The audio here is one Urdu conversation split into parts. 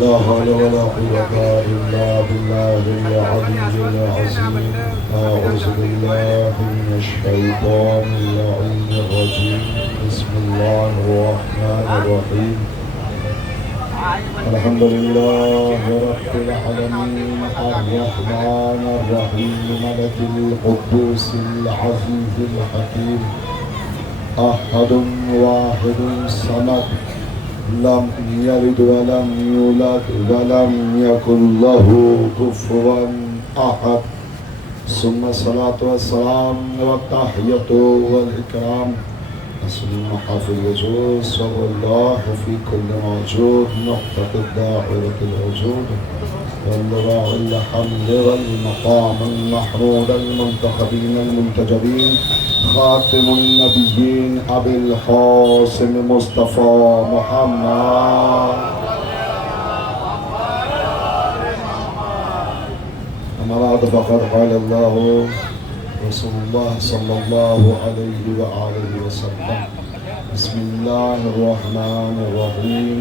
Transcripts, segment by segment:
لا حول ولا قوة إلا بالله العلي العظيم. أعوذ بالله من الشيطان اللعين الرجيم. بسم الله الرحمن الرحيم. الحمد لله رب العالمين الرحمن الرحيم ملك القدوس العزيز الحكيم. أحد واحد صمد لم يلد ولم يولد ولم يكن له كفوا أحد. ثم الصلاة والسلام والتحية والإكرام حافظ الوجود صلى الله في كل موجود نقطة الدائرة الوجود واللواء الحمد والمقام المحمود المنتخبين المنتجبين خاتم النبيين أبي القاسم مصطفى محمد. أما بعد فقد قال الله رسول الله صلى الله عليه وآله وسلم بسم الله الرحمن الرحيم.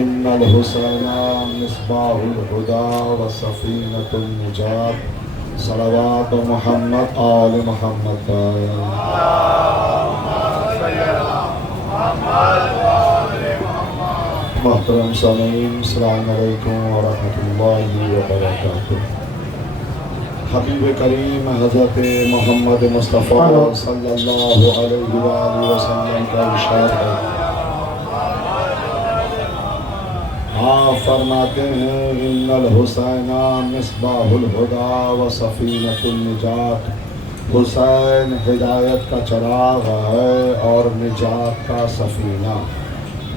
إن الحسين مصباح الهدى وسفينة النجاة. صلوات محمد آل محمد. محترم سامعین السلام علیکم ورحمۃ اللہ وبرکاتہ. حبیب کریم حضرت محمد مصطفیٰ صلی اللہ علیہ وآلہ وسلم کا ارشاد ہے. آپ فرماتے ہیں ان الحسین مصباح الہدی و سفینۃ النجات. حسین ہدایت کا چراغ ہے اور نجات کا سفینہ.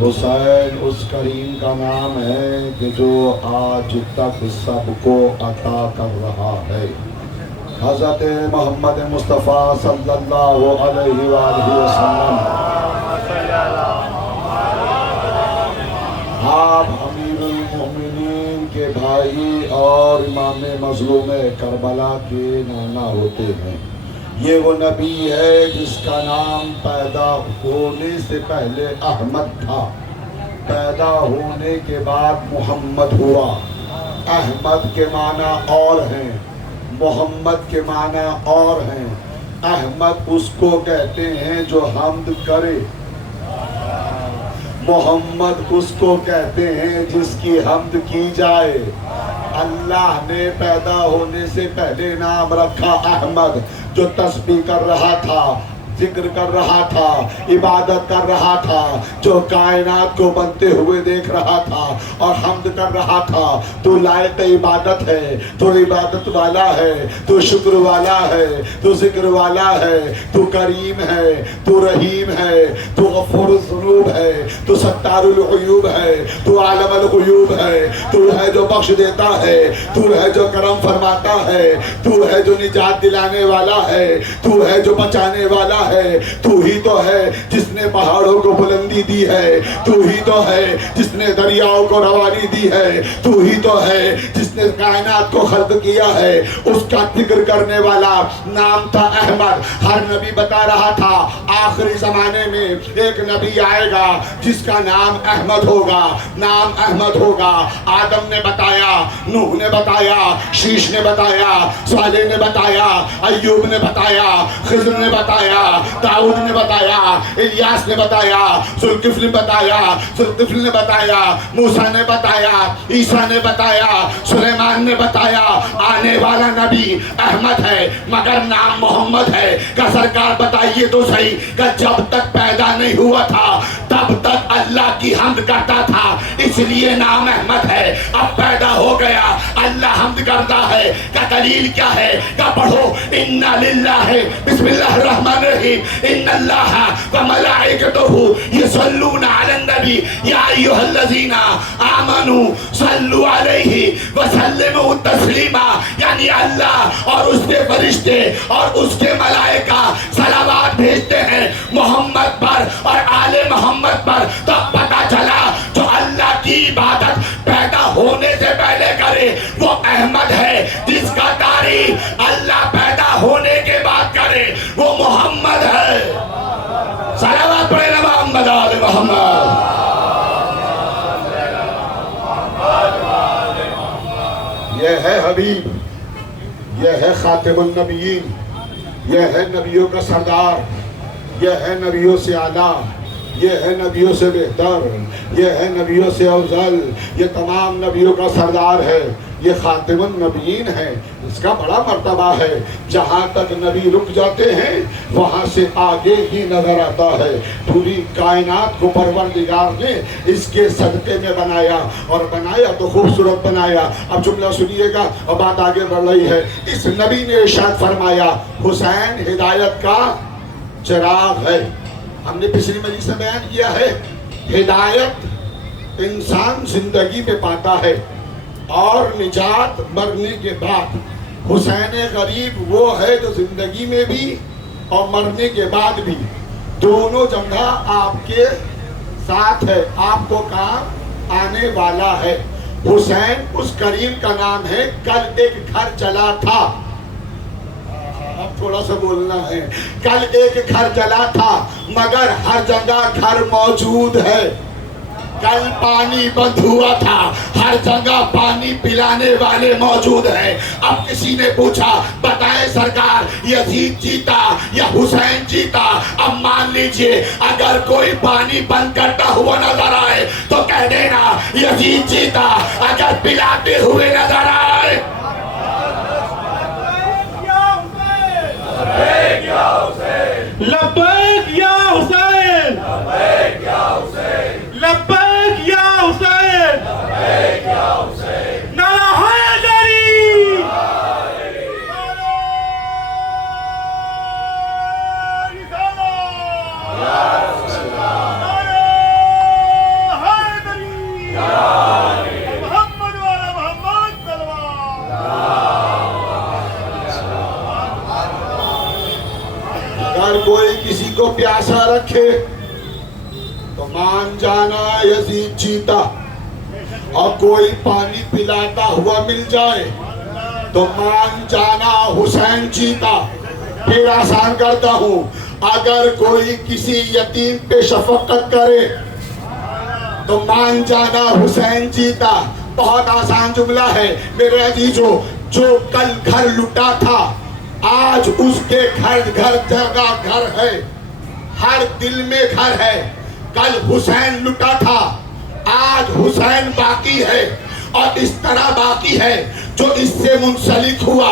حسین اس کریم کا نام ہے کہ جو آج تک سب کو عطا کر رہا ہے. حضرت محمد مصطفیٰ صلی اللہ علیہ وآلہ وسلم آپ امیر المؤمنین کے بھائی اور امام مظلوم کربلا کے نانا ہوتے ہیں. یہ وہ نبی ہے جس کا نام پیدا ہونے سے پہلے احمد تھا، پیدا ہونے کے بعد محمد ہوا. احمد کے معنی اور ہیں، محمد کے معنی اور ہیں. احمد اس کو کہتے ہیں جو حمد کرے، محمد اس کو کہتے ہیں جس کی حمد کی جائے. اللہ نے پیدا ہونے سے پہلے نام رکھا احمد، جو تسبیح کر رہا تھا، ذکر کر رہا تھا، عبادت کر رہا تھا، جو کائنات کو بنتے ہوئے دیکھ رہا تھا اور حمد کر رہا تھا. تو لائق عبادت ہے، تو عبادت والا ہے، تو شکر والا ہے، تو ذکر والا ہے، تو کریم ہے، تو رحیم ہے، تو غفور الذنوب ہے، تو ستار العیوب ہے، تو عالم الغیوب ہے، تو ہے جو بخش دیتا ہے، تو ہے جو کرم فرماتا ہے، تو ہے جو نجات دلانے والا ہے، تو ہے جو بچانے والا ہے. تو ہی تو ہے جس نے پہاڑوں کو بلندی دی ہے، تو ہی تو ہے جس نے دریاؤں کو روانی دی ہے، تو ہی تو ہے جس نے کائنات کو خلق کیا ہے. اس کا ذکر کرنے والا نام تھا احمد. ہر نبی بتا رہا تھا آخری زمانے میں ایک نبی آئے گا جس کا نام احمد ہوگا، نام احمد ہوگا. آدم نے بتایا، نوح نے بتایا، شیش نے بتایا، صالح نے بتایا، ایوب نے بتایا، خضر نے بتایا، داؤد نے بتایا، الیاس نے بتایا، ذوالکفل نے بتایا، ذوالکفل نے بتایا، موسیٰ نے بتایا، عیسیٰ نے بتایا، سلیمان نے بتایا. آنے والا نبی احمد ہے مگر نام محمد ہے. کہ سرکار بتائیے تو صحیح کہ جب تک پیدا نہیں ہوا تھا تب تک اللہ کی حمد کرتا تھا، اس لیے نام احمد ہے. اب پیدا ہو گیا، اللہ حمد کرتا ہے. کہ دلیل کیا ہے؟ کہ پڑھو اِنَّا لِلَّهِ بسم اللہ الرحمن الرحیم ان اللہ وملائکتہ یصلون علی النبی یا ایھا الذین آمنوا صلوا علیہ وسلموا تسلیما. یعنی اللہ اور اس کے فرشتے اور اس کے ملائکہ صلوات بھیجتے ہیں محمد پر اور آل محمد پر. تب پتہ چلا جو اللہ کی عبادت پیدا ہونے سے پہلے کرے وہ احمد ہے. جس کا تعریف اللہ پیدا ہونے کے بعد کرے وہ محمد ہے. صلوات پڑھے نا محمد آل محمد. یہ ہے حبیب، یہ ہے خاتم النبیین، یہ ہے نبیوں کا سردار، یہ ہے نبیوں سے اعلیٰ، یہ ہے نبیوں سے بہتر، یہ ہے نبیوں سے افضل، یہ تمام نبیوں کا سردار ہے، یہ خاتم النبیین ہے۔ اس کا بڑا مرتبہ ہے، جہاں تک نبی رک جاتے ہیں وہاں سے آگے ہی نظر آتا ہے۔ پوری کائنات کو پروردگار نے اس کے صدقے میں بنایا، اور بنایا تو خوبصورت بنایا۔ اب جملہ سنیے گا اور بات آگے بڑھ رہی ہے۔ اس نبی نے ارشاد فرمایا حسین ہدایت کا چراغ ہے۔ ہم نے پچھلی مجلس میں بیان کیا ہے، ہدایت انسان زندگی میں پاتا ہے اور نجات مرنے کے بعد۔ حسین غریب وہ ہے جو زندگی میں بھی اور مرنے کے بعد بھی دونوں جگہ آپ کے ساتھ ہے، آپ کو کام آنے والا ہے۔ حسین اس کریم کا نام ہے۔ کل ایک گھر جلا تھا، اب تھوڑا سا بولنا ہے، کل ایک گھر جلا تھا مگر ہر جگہ گھر موجود ہے۔ کل پانی بند ہوا تھا، ہر جگہ پانی پلانے والے موجود ہیں۔ اب کسی نے پوچھا بتائیں سرکار یزید جیتا یا حسین جیتا؟ اب مان لیجئے اگر کوئی پانی بند کرتا ہوا نظر آئے تو کہہ دینا یزید جیتا، اگر پلاتے ہوئے نظر آئے لبیک یا حسین، لبیک یا حسین، لبیک یا حسین، نعرہ حیدری، محمد والا محمد اگر کوئی کسی کو پیاسا رکھے تو مان جانا یزید جیتا، اور کوئی پانی پلاتا ہوا مل جائے تو مان جانا حسین جیتا۔ پھر آسان کرتا ہوں، اگر کوئی کسی یتیم پہ شفقت کرے تو مان جانا حسین جیتا۔ بہت آسان جملہ ہے میرے عزیزو۔ جو کل گھر لٹا تھا آج اس کے گھر گھر جگہ گھر ہے، ہر دل میں گھر ہے۔ کل حسین لٹا تھا آج حسین باقی ہے، اور اس طرح باقی ہے جو اس سے منسلک ہوا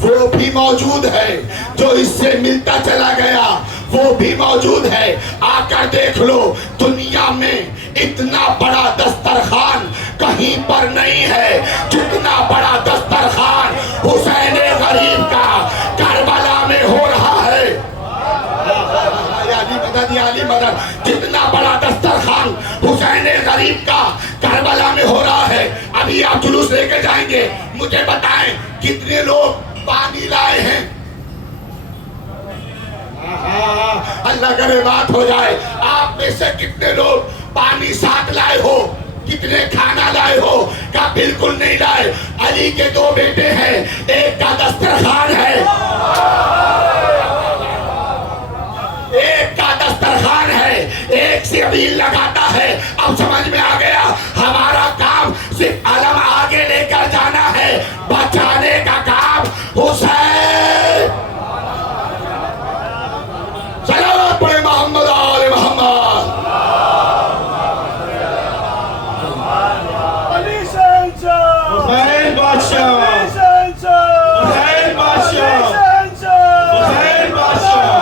وہ بھی موجود ہے، جو اس سے ملتا چلا گیا وہ بھی موجود ہے۔ آ کر دیکھ لو دنیا میں اتنا بڑا دسترخوان کہیں پر نہیں ہے جتنا بڑا دسترخوان حسین غریب کا کربلا میں ہو رہا ہے۔ علی مدد، جتنا بڑا دسترخوان حسین غریب کا کربلا میں ہو رہا ہے۔ ابھی آپ جلوس لے کے جائیں گے، مجھے بتائیں کتنے لوگ پانی لائے ہیں؟ اللہ کرے بات ہو جائے۔ آپ میں سے کتنے لوگ پانی ساتھ لائے ہو؟ کتنے کھانا لائے ہو؟ کہا بالکل نہیں لائے۔ علی کے دو بیٹے ہیں، ایک کا دسترخوان ہے، ایک کا دسترخوان ہے، ایک سے عبیل لگاتا ہے۔ اب سمجھ میں آ گیا ہمارا کام صرف علم آگے لے کر جانا ہے، بچانے کا کام حسین۔ صلوات پڑھے محمد آل محمد۔ حسین بادشاہ، حسین بادشاہ، حسین بادشاہ،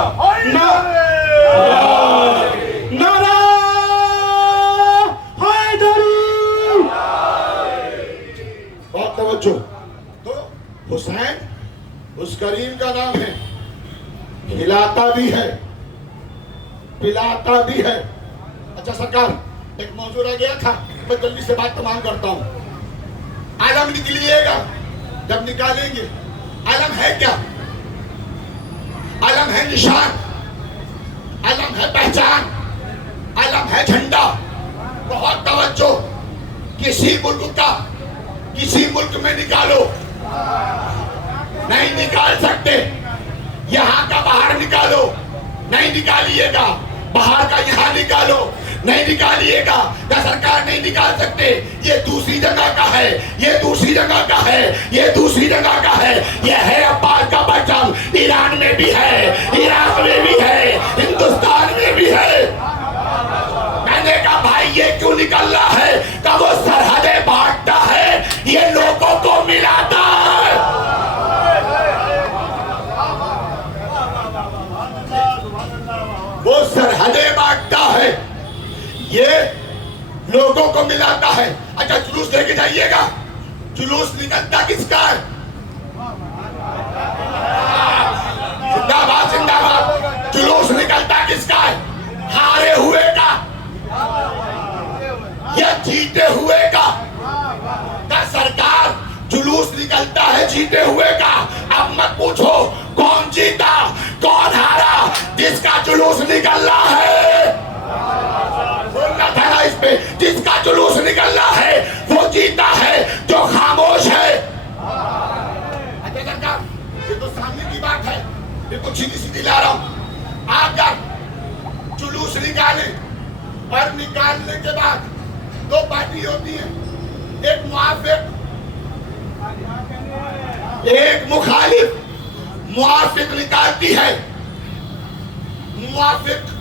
نعرہ حیدری۔ بہت توجہ۔ تو حسین اس کریم کا نام ہے، کھلاتا بھی ہے پلاتا بھی ہے۔ اچھا سرکار ایک موضوع رہ گیا تھا، میں جلدی سے بات تمام کرتا ہوں۔ علم نکلیے گا، جب نکالیں گے علم ہے کیا؟ علم ہے نشان، علم ہے پہچان، علم ہے جھنڈا۔ بہت توجہ، کسی ملک کا کسی ملک میں نکالو نہیں نکال سکتے، یہاں کا باہر نکالو نہیں نکالیے گا، باہر کا یہاں نکالو نہیں نکالیے گا، کہ سرکار نہیں نکال سکتے، یہ دوسری جگہ کا ہے، یہ دوسری جگہ کا ہے، یہ دوسری جگہ کا ہے، یہ ہے عباس کا پرچم، ایران میں بھی ہے، عراق میں بھی ہے، ہندوستان میں بھی ہے۔ میں نے کہا بھائی یہ کیوں نکل رہا ہے؟ کہ وہ سرحدیں بانٹتا ہے، یہ لوگوں کو ملاتا ہے۔ وہ سرحدیں بانٹتا ہے، یہ لوگوں کو ملاتا ہے۔ اچھا جلوس لے کے جائیے گا، جلوس نکلتا کس کا ہے؟ زندہ باد زندہ باد۔ جلوس نکلتا کس کا ہے؟ ہارے ہوئے کا یا جیتے ہوئے کا؟ کہ سرکار جلوس نکلتا ہے جیتے ہوئے کا۔ اب مت پوچھو کون جیتا کون ہارا، جس کا جلوس نکل رہا ہے بولنا تھا نا اس پہ، جس کا جلوس نکل رہا ہے وہ جیتا ہے، جو خاموش ہے۔ اچھا سرکار یہ تو سامنے کی بات ہے، یہ کچھ سیدھی سیدھی لا رہا ہوں۔ اگر جلوس نکالے اور نکالنے کے بعد دو پارٹی ہوتی ہیں، ایک موافق ایک مخالف۔ موافق نکالتی ہے، موافق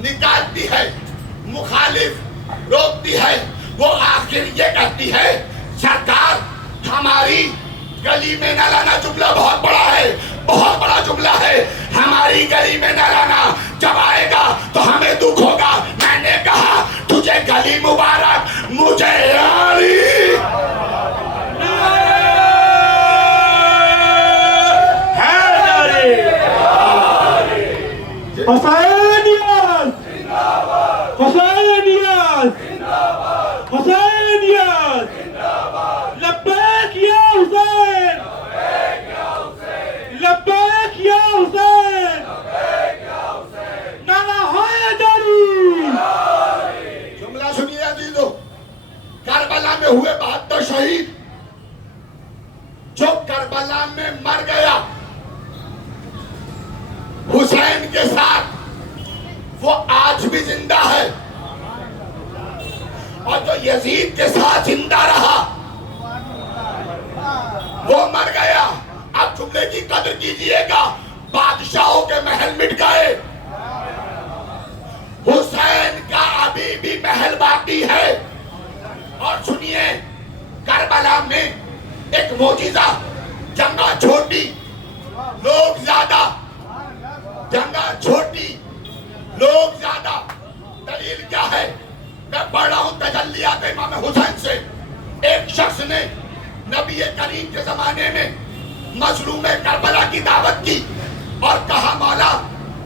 نکالتی ہے، مخالف روکتی ہے۔ وہ آخر یہ کہتی ہے سرکار ہماری گلی میں نہ لانا، جملہ بہت بڑا ہے، بہت بڑا جملہ ہے، ہماری گلی میں نہ لانا، جب آئے گا تو ہمیں دکھ ہوگا۔ میں نے کہا تجھے گلی مبارک، مجھے یاری۔ حسینیت حسینیت حسینیت لبیک یا حسین لبیک یا حسین نعرہ حیدری۔ جملہ سنیے عزیزو، کربلا میں ہوئے 72 شہید، جو کربلا میں مر گیا حسین کے ساتھ، وہ آج بھی زندہ ہے، اور جو یزید کے ساتھ زندہ رہا وہ مر گیا۔ اب جملے کی قدر کیجئے گا، بادشاہوں کے محل مٹ گئے، حسین کا ابھی بھی محل باقی ہے۔ اور سنیے کربلا میں ایک معجزہ، جنگا چھوٹی لوگ زیادہ، جنگا چھوٹی لوگ زیادہ۔ دلیل کیا ہے؟ میں پڑھ رہا ہوں تجلیات امام حسین سے۔ ایک شخص نے نبی کریم کے زمانے میں مظلوم کربلا کی دعوت کی اور کہا مولا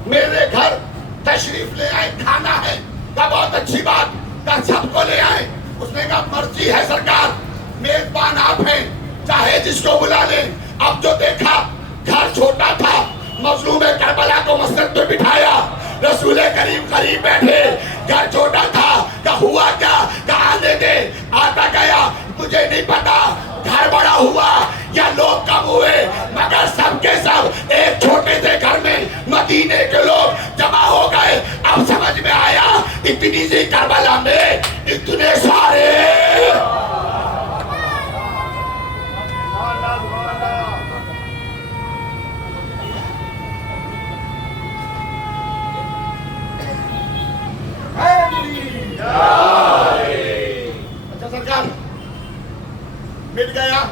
میرے گھر تشریف لے آئے، کھانا ہے۔ کہا بہت اچھی بات، کہا سب کو لے آئے۔ اس نے کہا مرضی ہے سرکار، میزبان آپ ہیں، چاہے جس کو بلا لیں۔ اب جو دیکھا گھر چھوٹا تھا، مظلوم کربلا کو مسجد پہ بٹھایا، رسول کریم قریب بیٹھے، گھر چھوٹا تھا۔ کہ ہوا کیا؟ کہ آنے دے، آتا گیا، مجھے نہیں پتا گھر بڑا ہوا یا لوگ کم ہوئے، مگر سب کے سب ایک چھوٹے سے گھر میں مدینے کے لوگ جمع ہو گئے۔ اب سمجھ میں آیا اتنی سی کربلا میں اتنے سارے۔ اچھا سرکار مٹ گیا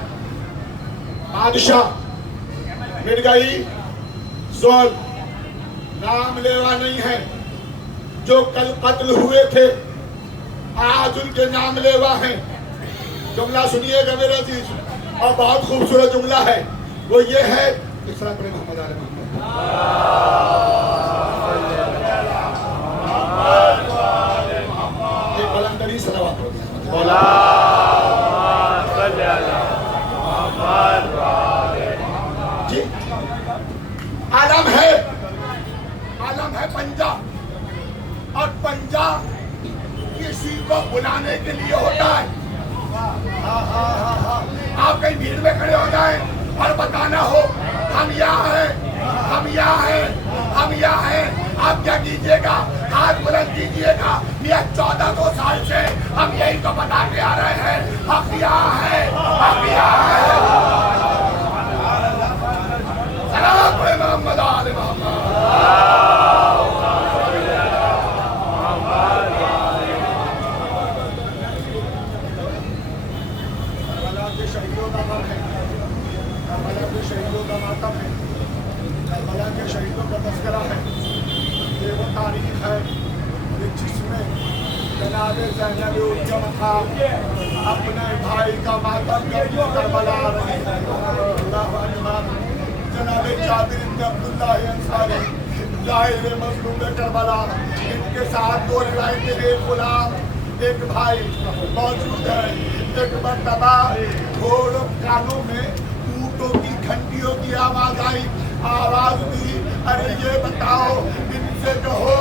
بادشاہ، مٹ گئی زول، نام لیوا نہیں ہے۔ جو کل قتل ہوئے تھے آج ان کے نام لیوا ہیں۔ جملہ سنیے گا میرے عزیز، اور بہت خوبصورت جملہ ہے، وہ یہ ہے، ایک ساتھ پڑھیں محمد آل محمد۔ ایک بلندری صلوات ہو جی۔ عالم ہے پنجا، اور پنجا کسی کو بلانے کے لیے ہوتا ہے۔ آپ کہیں بھیڑ میں کھڑے ہو جائیں اور بتانا ہو ہم یہاں ہیں، ہم یہاں ہیں، ہم یہاں ہیں، آپ کیا کیجئے گا؟ ہاتھ بلند کیجئے۔ دیجیے گا. یہ 1400 سال سے ہم یہی تو بتاتے آ رہے ہیں, حق یہاں ہے, حق یہاں ہے. سلام محمد آل محمد. کربلا کے شہیدوں کا غم ہے, کربلا کے شہیدوں کا ماتم ہے, کربلا کے شہیدوں کا تذکرہ ہے. یہ وہ تاریخ ہے جس میں جناب زینب الجمحہ اپنے بھائی کا ماتم کرنے کربلا آ رہی ہے. اللہ اکبر. جناب جابر بن عبداللہ انصاری ظاہر مظلوم کربلا, ان کے ساتھ 2 روایتیں, ایک غلام ایک بھائی موجود ہے. ایک مرتبہ گھوڑوں کانوں میں اونٹوں کی گھنٹیوں کی آواز آئی, آواز دی, ارے یہ بتاؤ ان سے کہو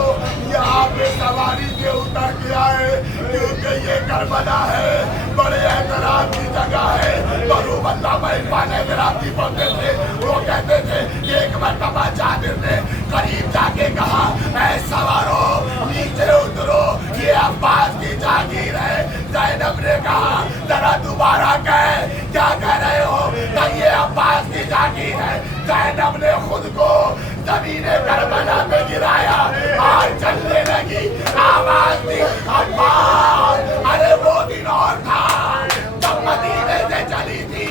یہاں پہ سواری کے اتر کے آئے, کیونکہ یہ کربلا ہے, بڑے احترام کی جگہ ہے. محروم علامہ عرفان حیدرآبادی بولتے تھے, وہ کہتے تھے کہ ایک مرتبہ جابر نے قریب جا کے کہا, اے سوارو نیچے اترو, یہ عباس کی جاگیر ہے. زینب نے کہا ذرا دوبارہ کہے, کیا کہہ رہے ہو؟ کہ یہ عباس کی جاگیر ہے. زینب نے خود کو زمین کربلا میں گرایا اور چلنے لگی, آواز دی عباس. ارے وہ دن اور تھا جب مدینے سے چلی تھی,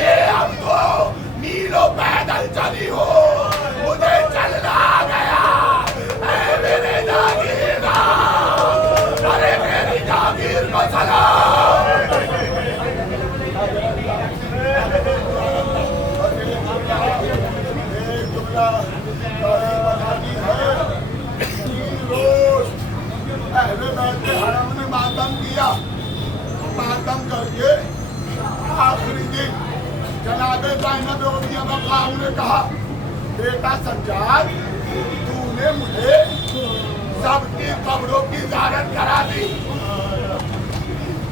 یہ اب تو میلوں پیدل چلی ہو, مجھے چلنا آ گیا. اے میرے جاگیر, ارے میری جاگیر کو سلام. ایک جملہ تاریخ بتاتی ہے, روز اہل بیت حرم نے ماتم کیا. ماتم کر کے آخری دن جناب زینب رضی اللہ عنہا نے کہا, بیٹا سجاد, تو نے مجھے سب کی قبروں کی زیارت کرا دی,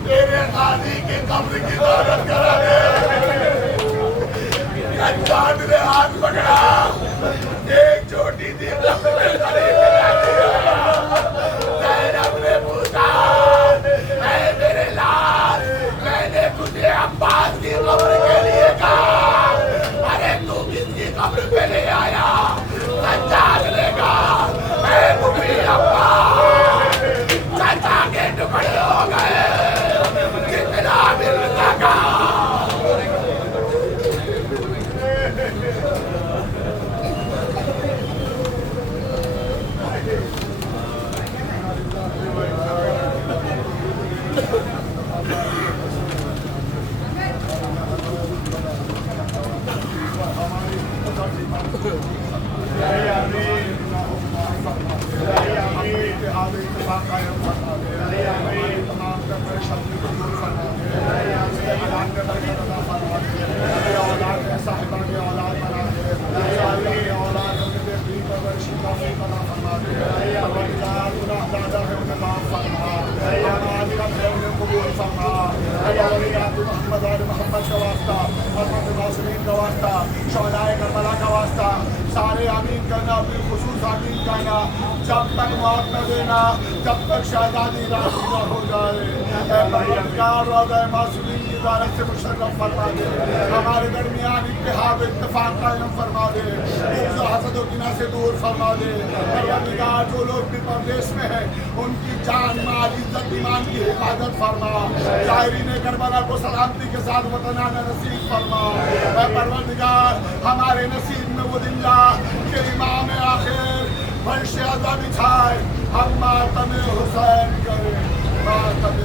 تیرے غازی کی قبر کی زیارت کرا دے. سجاد نے ہاتھ پکڑا, ایک چھوٹی سی قبر کے قریب بیٹھی ہے. زینب نے پوچھا, اے میرے لال, میں نے تجھے عباس کی قبر کے لیے کہا, ارے تو کس کی قبر پہ لے آیا؟ سجاد نے کہا, اے مبی عباس, چچا کے ٹکڑے ہو گئے, جتنا مل سکا. سارے آمین کرنا, بالخصوص آمین کرنا. جب تک موت نہ دینا, جب تک شہزادی راضی نہ ہو جائے. اے پروردگار, روضہ معصومین کی زیارت سے مشرف فرما دے. ہمارے درمیان اتحاد اتفاق قائم فرما دے. بغض و حسد و کینہ سے دور فرما دے. پروردگار, جو لوگ بھی پردیس میں ہیں ان کی جان, مال, عزت, ایمان کی حفاظت فرما. زائرین کربلا کو سلامتی کے ساتھ وطن آنا نصیب فرما. اے پروردگار, ہمارے نصیب میں وہ دن لا کہ امام آخر فرش عزا بچھائے, ہم ماتم حسین کریں, ماتم